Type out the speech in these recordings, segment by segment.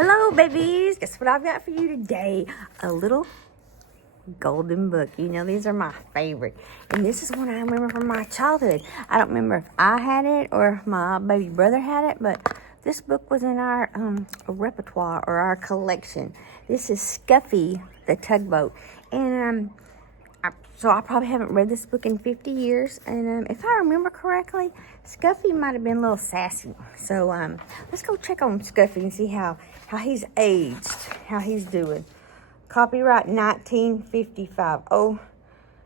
Hello, babies. Guess what I've got for you today? A little golden book. You know, these are my favorite. And this is one I remember from my childhood. I don't remember if I had it or if my baby brother had it, but this book was in our repertoire or our collection. This is Scuffy the Tugboat. And so I probably haven't read this book in 50 years. And if I remember correctly, Scuffy might have been a little sassy. So let's go check on Scuffy and see how he's aged, how he's doing. Copyright 1955. Oh,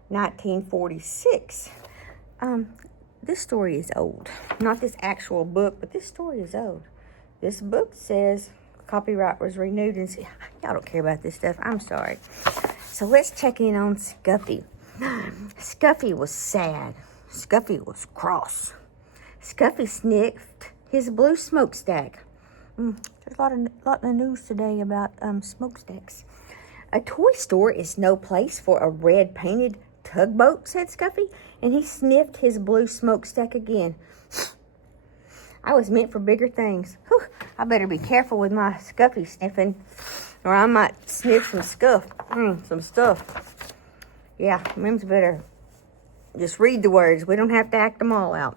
1946. This story is old. Not this actual book, but this story is old. This book says copyright was renewed. And see, y'all don't care about this stuff. I'm sorry. So let's check in on Scuffy. Scuffy was sad. Scuffy was cross. Scuffy sniffed his blue smokestack. There's a lot of news today about smokestacks. A toy store is no place for a red painted tugboat, said Scuffy, and he sniffed his blue smokestack again. I was meant for bigger things. Whew, I better be careful with my Scuffy sniffing, or I might sniff some some stuff. Yeah, Mimzie better just read the words. We don't have to act them all out.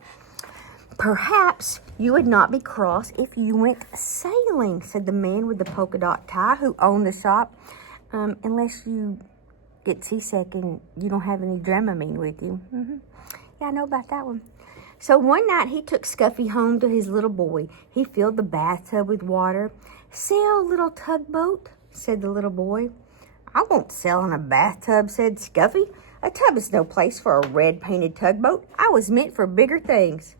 Perhaps you would not be cross if you went sailing, said the man with the polka dot tie who owned the shop. Unless you get seasick and you don't have any Dramamine with you. Yeah, I know about that one. So one night he took Scuffy home to his little boy. He filled the bathtub with water. Sail, little tugboat, said the little boy. I won't sail in a bathtub, said Scuffy. A tub is no place for a red-painted tugboat. I was meant for bigger things.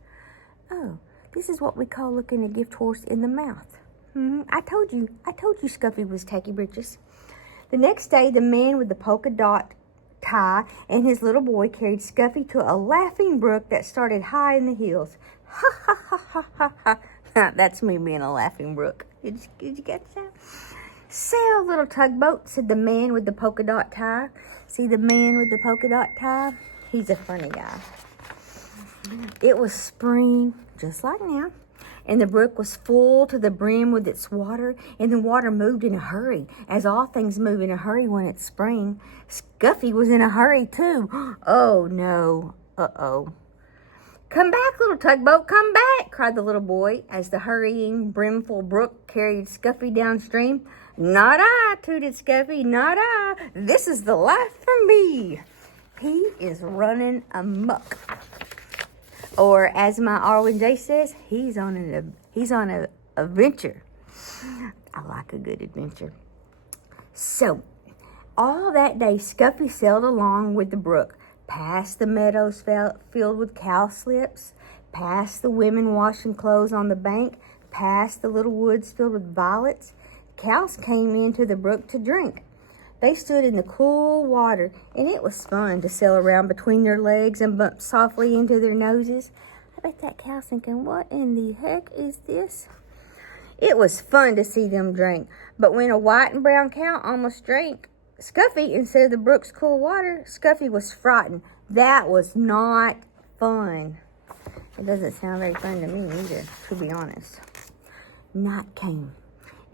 Oh, this is what we call looking a gift horse in the mouth. I told you Scuffy was tacky britches. The next day, the man with the polka dot tie and his little boy carried Scuffy to a laughing brook that started high in the hills. Ha, ha, ha, ha, ha, ha. That's me being a laughing brook. Did you get that? Sail, little tugboat, said the man with the polka dot tie. See the man with the polka dot tie? He's a funny guy. It was spring, just like now, and the brook was full to the brim with its water, and the water moved in a hurry, as all things move in a hurry when it's spring. Scuffy was in a hurry, too. Oh, no. Uh-oh. Come back, little tugboat, come back, cried the little boy, as the hurrying, brimful brook carried Scuffy downstream. Not I, tooted Scuffy, not I. This is the life for me. He is running amok. Or as my Arwen J says, he's on an adventure. I like a good adventure. So, all that day, Scuffy sailed along with the brook, past the meadows filled with cowslips, past the women washing clothes on the bank, past the little woods filled with violets. Cows came into the brook to drink. They stood in the cool water, and it was fun to sail around between their legs and bump softly into their noses. I bet that cow's thinking, what in the heck is this? It was fun to see them drink, but when a white and brown cow almost drank Scuffy instead of the brook's cool water, Scuffy was frightened. That was not fun. It doesn't sound very fun to me either, to be honest. Night came,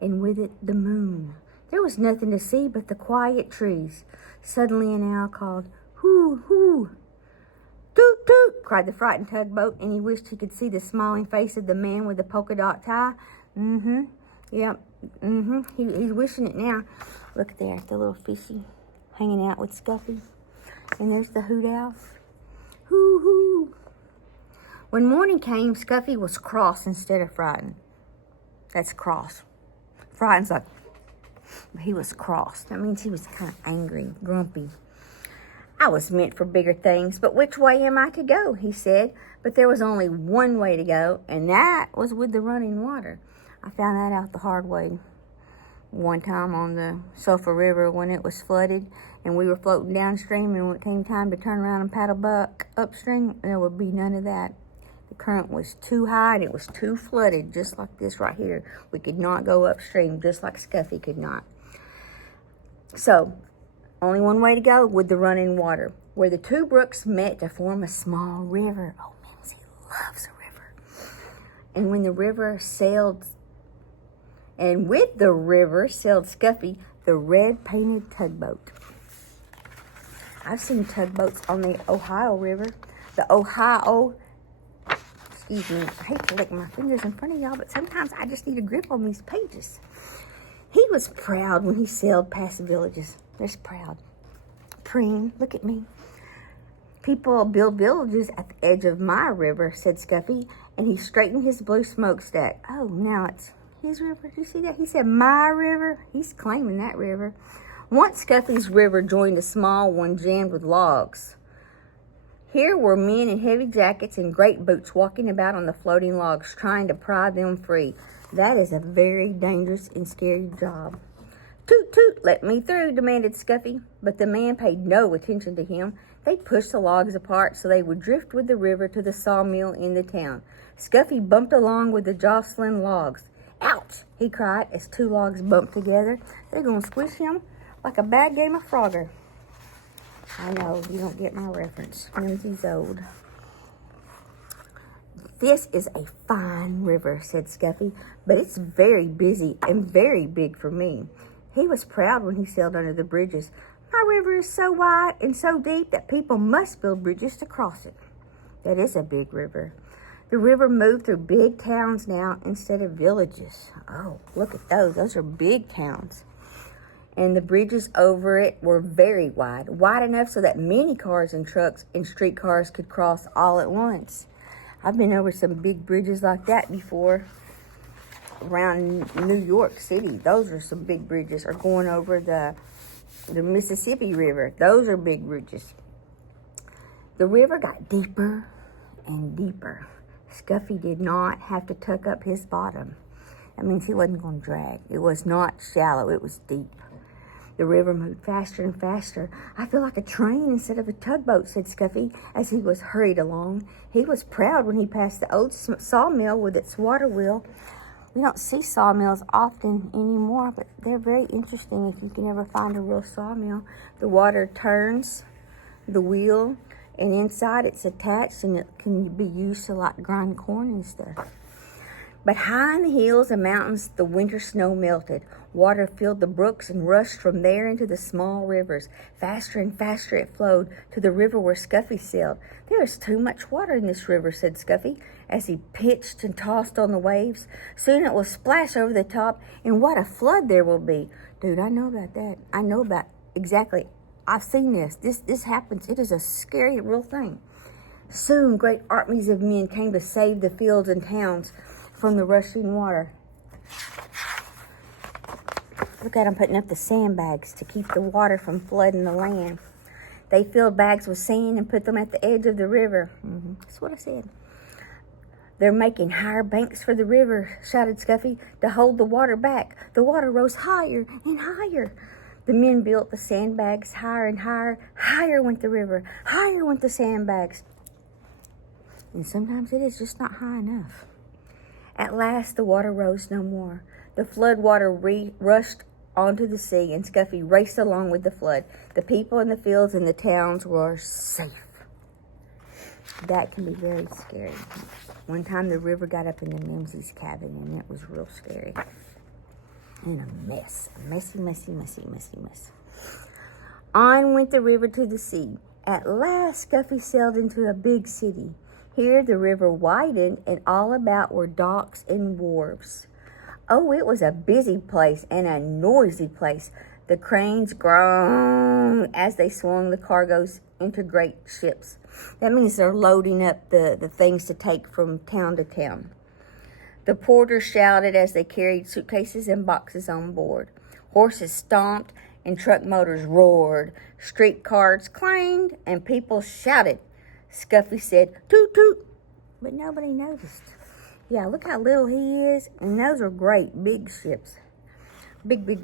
and with it the moon. There was nothing to see but the quiet trees. Suddenly an owl called, hoo, hoo. Toot, toot, cried the frightened tugboat, and he wished he could see the smiling face of the man with the polka dot tie. He's wishing it now. Look there, the little fishy hanging out with Scuffy. And there's the hoot owl. Hoo, hoo. When morning came, Scuffy was cross instead of frightened. That's cross. Frightened's like, he was cross. That means he was kind of angry, grumpy. I was meant for bigger things, but which way am I to go? He said. But there was only one way to go, and that was with the running water. I found that out the hard way. One time on the Sulphur River when it was flooded, and we were floating downstream, and when it came time to turn around and paddle back upstream, there would be none of that. The current was too high and it was too flooded, just like this right here. We could not go upstream, just like Scuffy could not. So, only one way to go, with the running water, where the two brooks met to form a small river. Oh, Mimzie loves a river. And when the river sailed And with the river sailed Scuffy, the red-painted tugboat. I've seen tugboats on the Ohio River. The Ohio, excuse me, I hate to lick my fingers in front of y'all, but sometimes I just need a grip on these pages. He was proud when he sailed past villages. There's proud. Preen, look at me. People build villages at the edge of my river, said Scuffy, and he straightened his blue smokestack. Oh, now it's his river. Did you see that? He said my river. He's claiming that river. Once Scuffy's river joined a small one jammed with logs. Here were men in heavy jackets and great boots walking about on the floating logs, trying to pry them free. That is a very dangerous and scary job. Toot, toot, let me through, demanded Scuffy. But the man paid no attention to him. They pushed the logs apart so they would drift with the river to the sawmill in the town. Scuffy bumped along with the jostling logs. Ouch, he cried as two logs bumped together. They're going to squish him like a bad game of Frogger. I know, you don't get my reference. Mimzie's old. This is a fine river, said Scuffy, but it's very busy and very big for me. He was proud when he sailed under the bridges. My river is so wide and so deep that people must build bridges to cross it. That is a big river. The river moved through big towns now instead of villages. Oh, look at those. Those are big towns. And the bridges over it were very wide. Wide enough so that many cars and trucks and streetcars could cross all at once. I've been over some big bridges like that before around New York City. Those are some big bridges. Or going over the Mississippi River. Those are big bridges. The river got deeper and deeper. Scuffy did not have to tuck up his bottom. That means he wasn't going to drag. It was not shallow. It was deep. The river moved faster and faster. I feel like a train instead of a tugboat, said Scuffy as he was hurried along. He was proud when he passed the old sawmill with its water wheel. We don't see sawmills often anymore, but they're very interesting if you can ever find a real sawmill. The water turns the wheel, and inside it's attached, and it can be used to like grind corn and stuff. But high in the hills and mountains, the winter snow melted. Water filled the brooks and rushed from there into the small rivers. Faster and faster it flowed to the river where Scuffy sailed. There is too much water in this river, said Scuffy, as he pitched and tossed on the waves. Soon it will splash over the top, and what a flood there will be. Dude, I know about that. I know about exactly. I've seen this. This happens. It is a scary, real thing. Soon great armies of men came to save the fields and towns from the rushing water. Look at them putting up the sandbags to keep the water from flooding the land. They filled bags with sand and put them at the edge of the river. That's what I said. They're making higher banks for the river, shouted Scuffy, to hold the water back. The water rose higher and higher. The men built the sandbags higher and higher. Higher went the river. Higher went the sandbags. And sometimes it is just not high enough. At last, the water rose no more. The flood water rushed onto the sea, and Scuffy raced along with the flood. The people in the fields and the towns were safe. That can be very scary. One time, the river got up into Mimzie's cabin, and it was real scary. And a mess. A messy, messy, messy, messy mess. On went the river to the sea. At last, Scuffy sailed into a big city. Here the river widened, and all about were docks and wharves. Oh, it was a busy place and a noisy place. The cranes groaned as they swung the cargoes into great ships. That means they're loading up the things to take from town to town. The porters shouted as they carried suitcases and boxes on board. Horses stomped and truck motors roared. Street cars clanged and people shouted. Scuffy said, toot, toot, but nobody noticed. Yeah, look how little he is, and those are great, big ships. Big.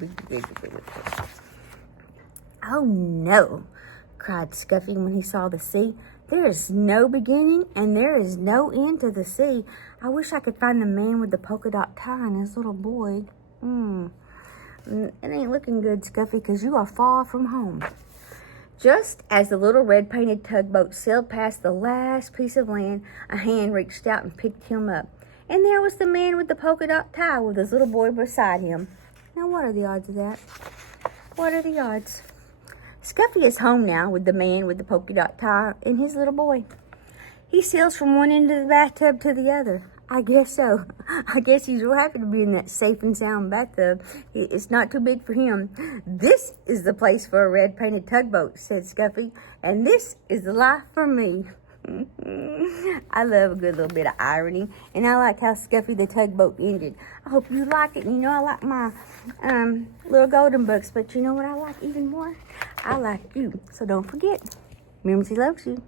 Oh, no, cried Scuffy when he saw the sea. There is no beginning, and there is no end to the sea. I wish I could find the man with the polka dot tie and his little boy. It ain't looking good, Scuffy, because you are far from home. Just as the little red-painted tugboat sailed past the last piece of land, a hand reached out and picked him up. And there was the man with the polka dot tie with his little boy beside him. Now, what are the odds of that? What are the odds? Scuffy is home now with the man with the polka dot tie and his little boy. He sails from one end of the bathtub to the other. I guess so. I guess he's real happy to be in that safe and sound bathtub. It's not too big for him. This is the place for a red painted tugboat, said Scuffy. And this is the life for me. I love a good little bit of irony. And I like how Scuffy the tugboat ended. I hope you like it. You know I like my little golden books. But you know what I like even more? I like you. So don't forget, Mimzie loves you.